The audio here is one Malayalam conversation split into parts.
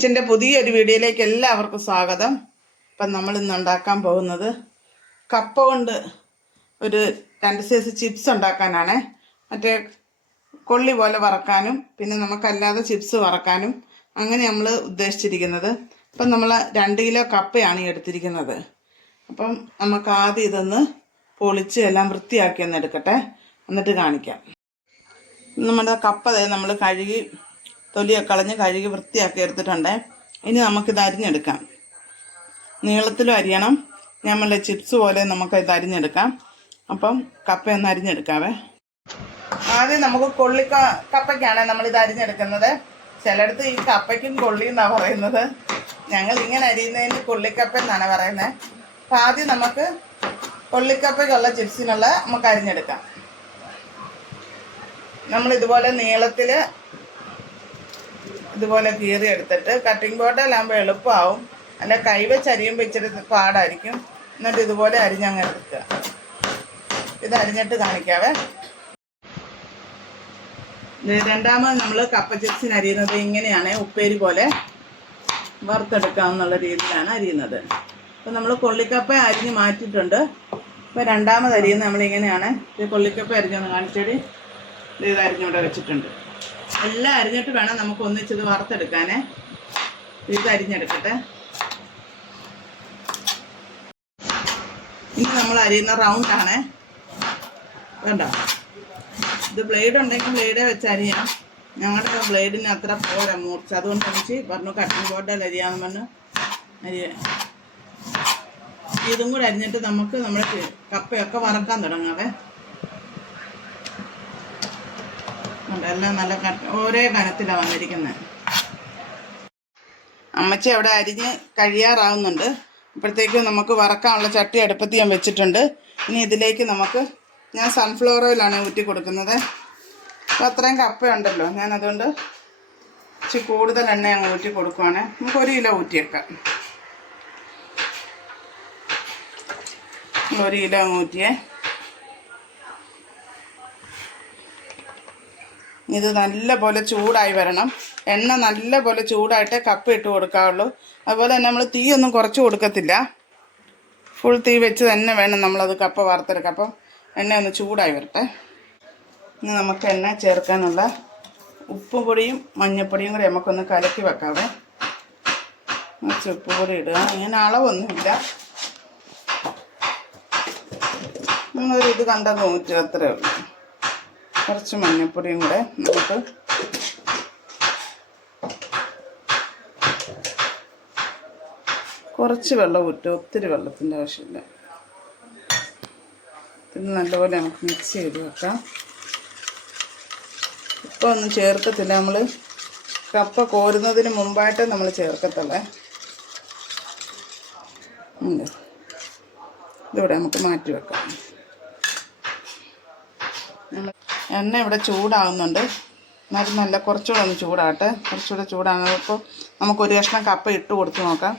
കിച്ചൻ്റെ പുതിയൊരു വീഡിയോയിലേക്ക് എല്ലാവർക്കും സ്വാഗതം. ഇപ്പം നമ്മൾ ഇന്ന് ഉണ്ടാക്കാൻ പോകുന്നത് കപ്പ കൊണ്ട് ഒരു 2 സൈസ് ചിപ്സ് ഉണ്ടാക്കാനാണ്. മറ്റേ കൊള്ളി പോലെ വറക്കാനും പിന്നെ നമുക്കല്ലാതെ ചിപ്സ് വറക്കാനും അങ്ങനെ നമ്മൾ ഉദ്ദേശിച്ചിരിക്കുന്നത്. അപ്പം നമ്മൾ 2 കിലോ കപ്പയാണ് എടുത്തിരിക്കുന്നത്. അപ്പം നമുക്ക് ആദ്യം ഇതൊന്ന് പൊളിച്ച് എല്ലാം വൃത്തിയാക്കി ഒന്ന് എടുക്കട്ടെ, എന്നിട്ട് കാണിക്കാം. നമ്മുടെ കപ്പ നമ്മൾ കഴുകി തൊലിയൊക്കെ കളഞ്ഞ് കഴുകി വൃത്തിയാക്കി എടുത്തിട്ടുണ്ട്. ഇനി നമുക്കിത് അരിഞ്ഞെടുക്കാം. നീളത്തിലും അരിയണം, നമ്മളുടെ ചിപ്സ് പോലെ നമുക്കിത് അരിഞ്ഞെടുക്കാം. അപ്പം കപ്പയൊന്ന് അരിഞ്ഞെടുക്കാവേ. ആദ്യം നമുക്ക് കപ്പയ്ക്കാണ് നമ്മളിത് അരിഞ്ഞെടുക്കുന്നത്. ചിലയിടത്ത് ഈ കപ്പയ്ക്കും കൊള്ളി എന്നാണ് പറയുന്നത്. ഞങ്ങൾ ഇങ്ങനെ അരിയുന്നതിന് കൊള്ളിക്കപ്പ എന്നാണ് പറയുന്നത്. അപ്പം ആദ്യം നമുക്ക് കൊള്ളിക്കപ്പയ്ക്കുള്ള ചിപ്സിനുള്ള നമുക്ക് അരിഞ്ഞെടുക്കാം. നമ്മളിതുപോലെ നീളത്തിൽ ഇതുപോലെ കീറി എടുത്തിട്ട് കട്ടിംഗ് ബോർഡിലാകുമ്പോൾ എളുപ്പമാവും. അല്ല കൈവച്ച് അരിയുമ്പോൾ ഇച്ചിരി പാടായിരിക്കും. എന്നിട്ട് ഇതുപോലെ അരിഞ്ഞങ്ങ് എടുക്കുക. ഇത് അരിഞ്ഞിട്ട് കാണിക്കാവേ. രണ്ടാമത് നമ്മൾ കപ്പ ചിപ്സിന് അരിയുന്നത് ഇങ്ങനെയാണ്, ഉപ്പേരി പോലെ വറുത്തെടുക്കാമെന്നുള്ള രീതിയിലാണ് അരിയുന്നത്. അപ്പോൾ നമ്മൾ കൊള്ളിക്കപ്പ അരിഞ്ഞ് മാറ്റിയിട്ടുണ്ട്. ഇപ്പോൾ രണ്ടാമത് അരിയുന്നത് നമ്മളിങ്ങനെയാണ്. ഇത് കൊള്ളിക്കപ്പ അരിഞ്ഞൊന്ന് കാണിച്ചേടി. ഇത് അരിഞ്ഞിവിടെ വെച്ചിട്ടുണ്ട്. എല്ലാം അരിഞ്ഞിട്ട് വേണം നമുക്ക് ഒന്നിച്ചത് വറുത്തെടുക്കാനേ. ഇത് അരിഞ്ഞെടുക്കട്ടെ. ഇനി നമ്മൾ അരിയുന്ന റൗണ്ടാണേ. വേണ്ട, ഇത് ബ്ലേഡ് ഉണ്ടെങ്കിൽ ബ്ലേഡേ വെച്ച് അരിയാം. ഞങ്ങളുടെ ബ്ലേഡിന് അത്ര പോരാ മൂർച്ച, അതുകൊണ്ട് വെച്ച് പറഞ്ഞു കട്ടിംഗ് ബോർഡിൽ അരിയാന്ന് പറഞ്ഞു അരിയ. ഇതും കൂടെ അരിഞ്ഞിട്ട് നമുക്ക് നമ്മുടെ കപ്പയൊക്കെ വറക്കാൻ തുടങ്ങാവേ. എല്ലാം നല്ല ഒരേ കനത്തിലാണ് വന്നിരിക്കുന്നത്. അമ്മച്ചി അവിടെ അരിഞ്ഞ് കഴിയാറാവുന്നുണ്ട്. അപ്പോഴത്തേക്കും നമുക്ക് വറക്കാനുള്ള ചട്ടി അടുപ്പത്ത് ഞാൻ വെച്ചിട്ടുണ്ട്. ഇനി ഇതിലേക്ക് ഞാൻ സൺഫ്ലവർ ഓയിലാണ് ഊറ്റി കൊടുക്കുന്നത്. അപ്പോൾ അത്രയും കപ്പയുണ്ടല്ലോ, ഞാൻ അതുകൊണ്ട് ഇച്ചിരി കൂടുതൽ എണ്ണ അങ്ങ് ഊറ്റി കൊടുക്കുവാണ്. നമുക്ക് 1 കിലോ ഊറ്റിയേക്കാം. 1 കിലോ അങ്ങ് ഊറ്റിയേ. ഇത് നല്ല പോലെ ചൂടായി വരണം. എണ്ണ നല്ല പോലെ ചൂടായിട്ടേ കപ്പ ഇട്ട് കൊടുക്കാവുള്ളൂ. അതുപോലെ തന്നെ നമ്മൾ തീയൊന്നും കുറച്ച് കൊടുക്കത്തില്ല, ഫുൾ തീ വെച്ച് തന്നെ വേണം നമ്മളത് കപ്പ വറുത്തെടുക്കാം. അപ്പം എണ്ണ ഒന്ന് ചൂടായി വരട്ടെ. ഇനി നമുക്ക് എണ്ണ ചേർക്കാനുള്ള ഉപ്പുപൊടിയും മഞ്ഞൾപ്പൊടിയും കൂടി നമുക്കൊന്ന് കലക്കി വെക്കാവേ. കുറച്ച് ഉപ്പുപൊടി ഇടുക. ഇങ്ങനെ അളവൊന്നുമില്ല, ഇത് കണ്ടങ്ങ് ഊറ്റുക, അത്രയേ ഉള്ളൂ. കുറച്ച് മഞ്ഞൾപ്പൊടിയും കൂടെ നമുക്ക് കുറച്ച് വെള്ളം ഊറ്റുക, ഒത്തിരി വെള്ളത്തിൻ്റെ ആവശ്യമില്ല. ഇത് നല്ലപോലെ നമുക്ക് മിക്സ് ചെയ്ത് വെക്കാം. ഇപ്പോൾ ഒന്നും ചേർക്കത്തില്ല, നമ്മൾ കപ്പ കോരുന്നതിന് മുമ്പായിട്ട് നമ്മൾ ചേർക്കത്തുള്ളേ. ഇതിവിടെ നമുക്ക് മാറ്റി വെക്കാം. എണ്ണ ഇവിടെ ചൂടാകുന്നുണ്ട്. എന്നാലും നല്ല കുറച്ചുകൂടെ ഒന്ന് ചൂടാകട്ടെ. കുറച്ചുകൂടെ ചൂടാകുമ്പോൾ നമുക്കൊരു കഷ്ണം കപ്പ ഇട്ട് കൊടുത്ത് നോക്കാം.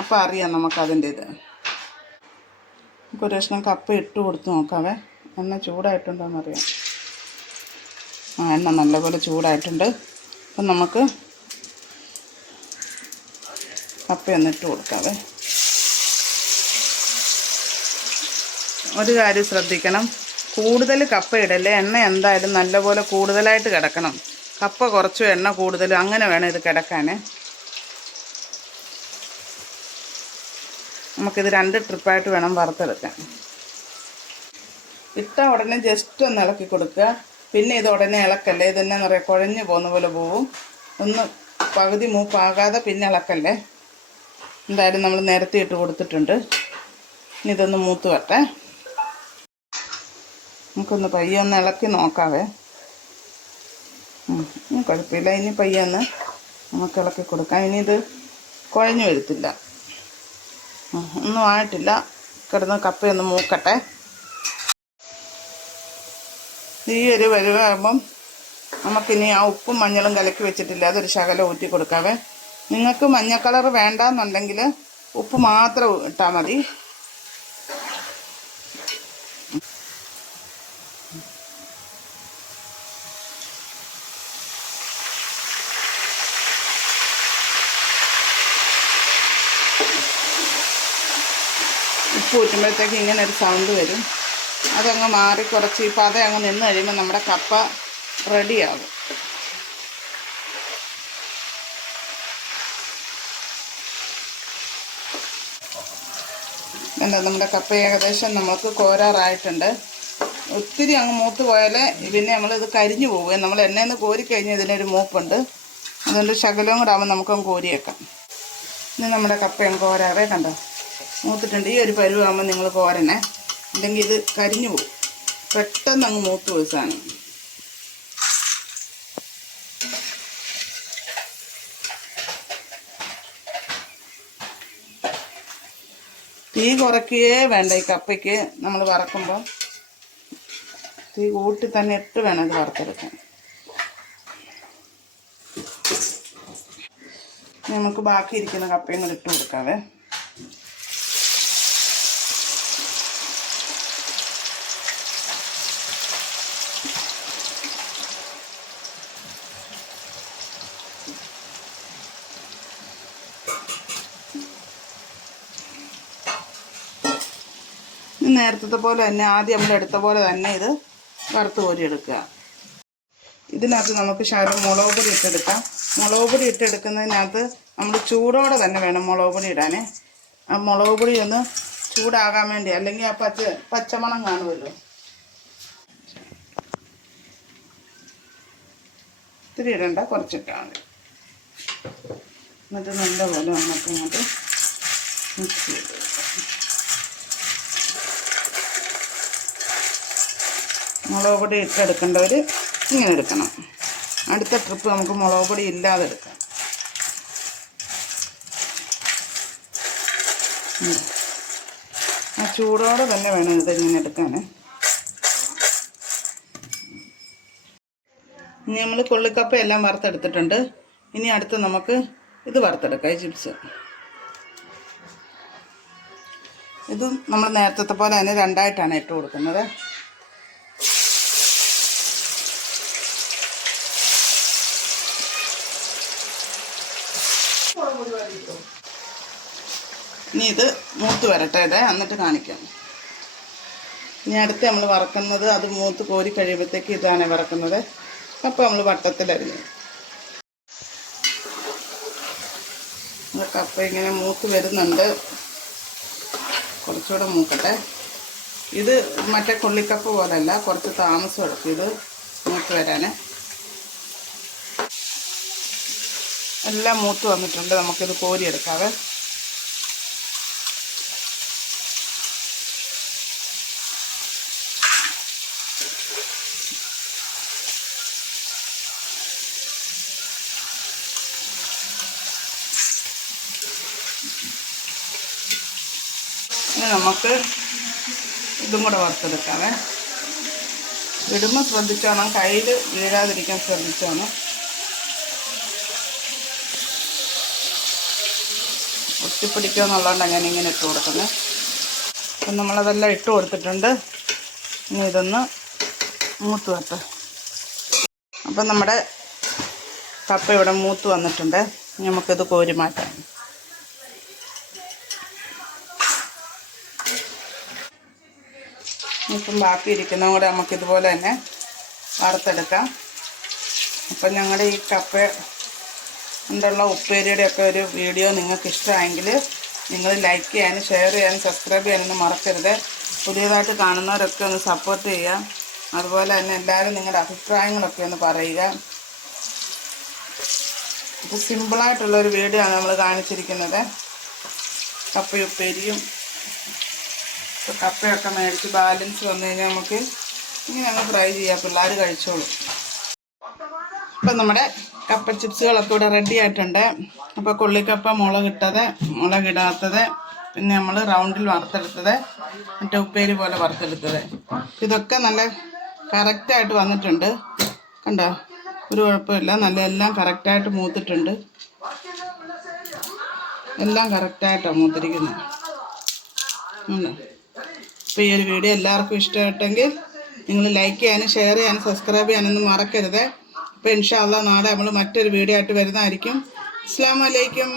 അപ്പോൾ അറിയാം നമുക്കതിൻ്റെ ഇത്. നമുക്കൊരു കഷ്ണം കപ്പ ഇട്ട് കൊടുത്ത് നോക്കാവേ. എണ്ണ ചൂടായിട്ടുണ്ടോയെന്നറിയാം. എണ്ണ നല്ലപോലെ ചൂടായിട്ടുണ്ട്. അപ്പം നമുക്ക് കപ്പയൊന്ന് ഇട്ട് കൊടുക്കാവേ. ഒരു കാര്യം ശ്രദ്ധിക്കണം, കൂടുതൽ കപ്പ ഇടല്ലേ. എണ്ണ എന്തായാലും നല്ലപോലെ കൂടുതലായിട്ട് കിടക്കണം. കപ്പ കുറച്ചും എണ്ണ കൂടുതലും അങ്ങനെ വേണം ഇത് കിടക്കാൻ. നമുക്കിത് 2 ട്രിപ്പായിട്ട് വേണം വറുത്തെടുക്കാൻ. ഇട്ട ഉടനെ ജസ്റ്റ് ഒന്ന് ഇളക്കി കൊടുക്കുക. പിന്നെ ഇത് ഉടനെ ഇളക്കല്ലേ, ഇതെന്നാന്ന് പറയുക കുഴഞ്ഞു പോകുന്ന പോലെ പോവും. ഒന്ന് പകുതി മൂപ്പാകാതെ പിന്നെ ഇളക്കല്ലേ. എന്തായാലും നമ്മൾ നേരത്തെ ഇട്ട് കൊടുത്തിട്ടുണ്ട്. ഇനി ഇതൊന്ന് മൂത്ത് വരട്ടെ. നമുക്കൊന്ന് പയ്യെ ഒന്ന് ഇളക്കി നോക്കാവേ. കുഴപ്പമില്ല. ഇനി പയ്യെ ഒന്ന് നമുക്ക് ഇളക്കി കൊടുക്കാം. ഇനി ഇത് കുഴഞ്ഞു വരത്തില്ല. ഒന്നും ആയിട്ടില്ല. കിടന്ന് കപ്പയൊന്ന് മൂക്കട്ടെ. ഈ ഒരു വരുവാകുമ്പം നമുക്കിനി ആ ഉപ്പും മഞ്ഞളും കലക്കി വെച്ചിട്ടില്ല, അതൊരു ശകലം ഊറ്റി കൊടുക്കാവേ. നിങ്ങൾക്ക് മഞ്ഞ കളർ വേണ്ടാന്നുണ്ടെങ്കിൽ ഉപ്പ് മാത്രം ഇട്ടാൽ മതി. ഉപ്പ് ഊറ്റുമ്പോഴത്തേക്ക് ഇങ്ങനെ ഒരു സൗണ്ട് വരും. അതങ്ങ് മാറി കുറച്ച് ഈ പത അങ്ങ് നിന്ന് കഴിയുമ്പോൾ നമ്മുടെ കപ്പ റെഡിയാകും. എന്താ നമ്മുടെ കപ്പ ഏകദേശം നമുക്ക് കോരാറായിട്ടുണ്ട്. ഒത്തിരി അങ്ങ് മൂത്ത് പോയാൽ പിന്നെ നമ്മളിത് കരിഞ്ഞു പോകും. നമ്മൾ എണ്ണയിൽ നിന്ന് കോരിക്കഴിഞ്ഞാൽ ഇതിനൊരു മൂപ്പുണ്ട്. അതുകൊണ്ട് ശകലവും കൂടെ ആകുമ്പോൾ നമുക്കങ്ങ് കോരിയേക്കാം. ഇനി നമ്മുടെ കപ്പയും കോരാവേ കണ്ടോ മൂത്തിട്ടുണ്ട്. ഈ ഒരു പരുവാകുമ്പോൾ നിങ്ങൾ കോരണേ, അല്ലെങ്കിൽ ഇത് കരിഞ്ഞു പോകും. പെട്ടെന്ന് അങ്ങ് മൂത്ത് പോയി സാധനം. തീ കുറയ്ക്കുകയേ വേണ്ട. ഈ കപ്പയ്ക്ക് നമ്മൾ വറക്കുമ്പോൾ തീ കൂട്ടി തന്നെ ഇട്ട് വേണം ഇത് വറുത്തെടുക്കാൻ. നമുക്ക് ബാക്കി ഇരിക്കുന്ന കപ്പയും കൂടി ഇട്ട് കൊടുക്കാവേ. നേരത്തെ പോലെ തന്നെ ആദ്യം നമ്മൾ എടുത്ത പോലെ തന്നെ ഇത് വറുത്ത് കോരിയെടുക്കുക. ഇതിനകത്ത് നമുക്ക് ശകലം മുളക് പൊടി ഇട്ടെടുക്കാം. മുളക് പൊടി ഇട്ടെടുക്കുന്നതിനകത്ത് നമ്മൾ ചൂടോടെ തന്നെ വേണം മുളക് പൊടി ഇടാൻ. ആ മുളക് പൊടി ഒന്ന് ചൂടാകാൻ വേണ്ടി, അല്ലെങ്കിൽ ആ പച്ചമണം കാണുമല്ലോ. ഇത്തിരി ഇടണ്ട, കുറച്ചിട്ടാൽ മതി. എന്നിട്ട് നല്ലപോലെ നമുക്ക് ഇങ്ങോട്ട് മിക്സ് ചെയ്ത് മുളക് പൊടി ഇട്ടെടുക്കേണ്ടവർ ഇങ്ങനെ എടുക്കണം. അടുത്ത ട്രിപ്പ് നമുക്ക് മുളക് പൊടി ഇല്ലാതെ എടുക്കാം. ആ ചൂടോടെ തന്നെ വേണം ഇതിങ്ങനെ എടുക്കാൻ. ഇനി നമ്മൾ കൊള്ളിക്കപ്പ എല്ലാം വറുത്തെടുത്തിട്ടുണ്ട്. ഇനി അടുത്ത് നമുക്ക് ഇത് വറുത്തെടുക്കാം. ഈ ചിപ്സ് ഇത് നമ്മൾ നേരത്തെ പോലെ തന്നെ രണ്ടായിട്ടാണ് ഇട്ട് കൊടുക്കുന്നത്. ഇനി ഇത് മൂത്ത് വരട്ടെ, എന്നിട്ട് കാണിക്കാം. ഇനി അടുത്ത് നമ്മൾ വറക്കുന്നത്, അത് മൂത്ത് കോരി കഴിയുമ്പോഴത്തേക്ക് ഇതാണ് വറക്കുന്നത്. അപ്പോൾ നമ്മൾ വട്ടത്തിലരിഞ്ഞു കപ്പ ഇങ്ങനെ മൂത്ത് വരുന്നുണ്ട്. കുറച്ചുകൂടെ മൂക്കട്ടെ. ഇത് മറ്റേ കൊള്ളിക്കപ്പ പോലല്ല, കുറച്ച് താമസം എടുക്കും ഇത് മൂത്ത് വരാൻ. എല്ലാം മൂത്ത് വന്നിട്ടുണ്ട്. നമുക്കിത് കോരിയെടുക്കാവേ. ഇനി നമുക്ക് ഇതും കൂടെ വറുത്തെടുക്കാവേ. ഇടുമ്പോൾ ശ്രദ്ധിച്ചോണം, കയ്യിൽ വീഴാതിരിക്കാൻ ശ്രദ്ധിച്ചോണം. ഒട്ടിപ്പിടിക്കുക എന്നുള്ളതുകൊണ്ടാണ് ഞാനിങ്ങനെ ഇട്ട് കൊടുക്കുന്നത്. അപ്പം നമ്മളതെല്ലാം ഇട്ട് കൊടുത്തിട്ടുണ്ട്. ഇനി ഇതൊന്ന് മൂത്ത് വരട്ടെ. അപ്പം നമ്മുടെ കപ്പ ഇവിടെ മൂത്ത് വന്നിട്ടുണ്ട്. നമുക്കിത് കോരി മാറ്റാം. ഇപ്പം ബാക്കി ഇരിക്കുന്നതും കൂടെ നമുക്കിതുപോലെ തന്നെ വറുത്തെടുക്കാം. അപ്പം ഞങ്ങളുടെ ഈ കപ്പ കൊണ്ടുള്ള ഉപ്പേരിയുടെയൊക്കെ ഒരു വീഡിയോ നിങ്ങൾക്ക് ഇഷ്ടമായെങ്കിൽ നിങ്ങൾ ലൈക്ക് ചെയ്യാനും ഷെയർ ചെയ്യാനും സബ്സ്ക്രൈബ് ചെയ്യാനൊന്നും മറക്കരുത്. പുതിയതായിട്ട് കാണുന്നവരൊക്കെ ഒന്ന് സപ്പോർട്ട് ചെയ്യുക. അതുപോലെ തന്നെ എല്ലാവരും നിങ്ങളുടെ അഭിപ്രായങ്ങളൊക്കെ ഒന്ന് പറയുക. അപ്പോൾ സിമ്പിളായിട്ടുള്ളൊരു വീഡിയോ ആണ് നമ്മൾ കാണിച്ചിരിക്കുന്നത്. കപ്പയുപ്പേരിയും കപ്പയൊക്കെ മേടിച്ച് ബാലൻസ് വന്നു കഴിഞ്ഞാൽ നമുക്ക് ഇങ്ങനെ അങ്ങ് ഫ്രൈ ചെയ്യാം. പിള്ളേർ കഴിച്ചോളും. അപ്പം നമ്മുടെ കപ്പ ചിപ്സുകളൊക്കെ ഇവിടെ റെഡി ആയിട്ടുണ്ട്. അപ്പോൾ കൊള്ളിക്കപ്പ മുളകിട്ടത്, മുളകിടാത്തത്, പിന്നെ നമ്മൾ റൗണ്ടിൽ വറുത്തെടുത്തത്, മറ്റേ ഉപ്പേരി പോലെ വറുത്തെടുത്തത്, ഇതൊക്കെ നല്ല കറക്റ്റായിട്ട് വന്നിട്ടുണ്ട്. കണ്ടോ, ഒരു കുഴപ്പമില്ല. നല്ല എല്ലാം കറക്റ്റായിട്ട് മൂത്തിട്ടുണ്ട്. എല്ലാം കറക്റ്റായിട്ടാണ് മൂത്തിരിക്കുന്നത്. അപ്പോൾ ഈ ഒരു വീഡിയോ എല്ലാവർക്കും ഇഷ്ടമായിട്ടെങ്കിൽ നിങ്ങൾ ലൈക്ക് ചെയ്യാനും ഷെയർ ചെയ്യാനും സബ്സ്ക്രൈബ് ചെയ്യാനൊന്നും മറക്കരുത്. അപ്പോൾ ഇൻഷാ അല്ലാഹ് നാളെ നമ്മൾ മറ്റൊരു വീഡിയോ ആയിട്ട് വരുന്നതായിരിക്കും. അസ്സലാമു അലൈക്കും.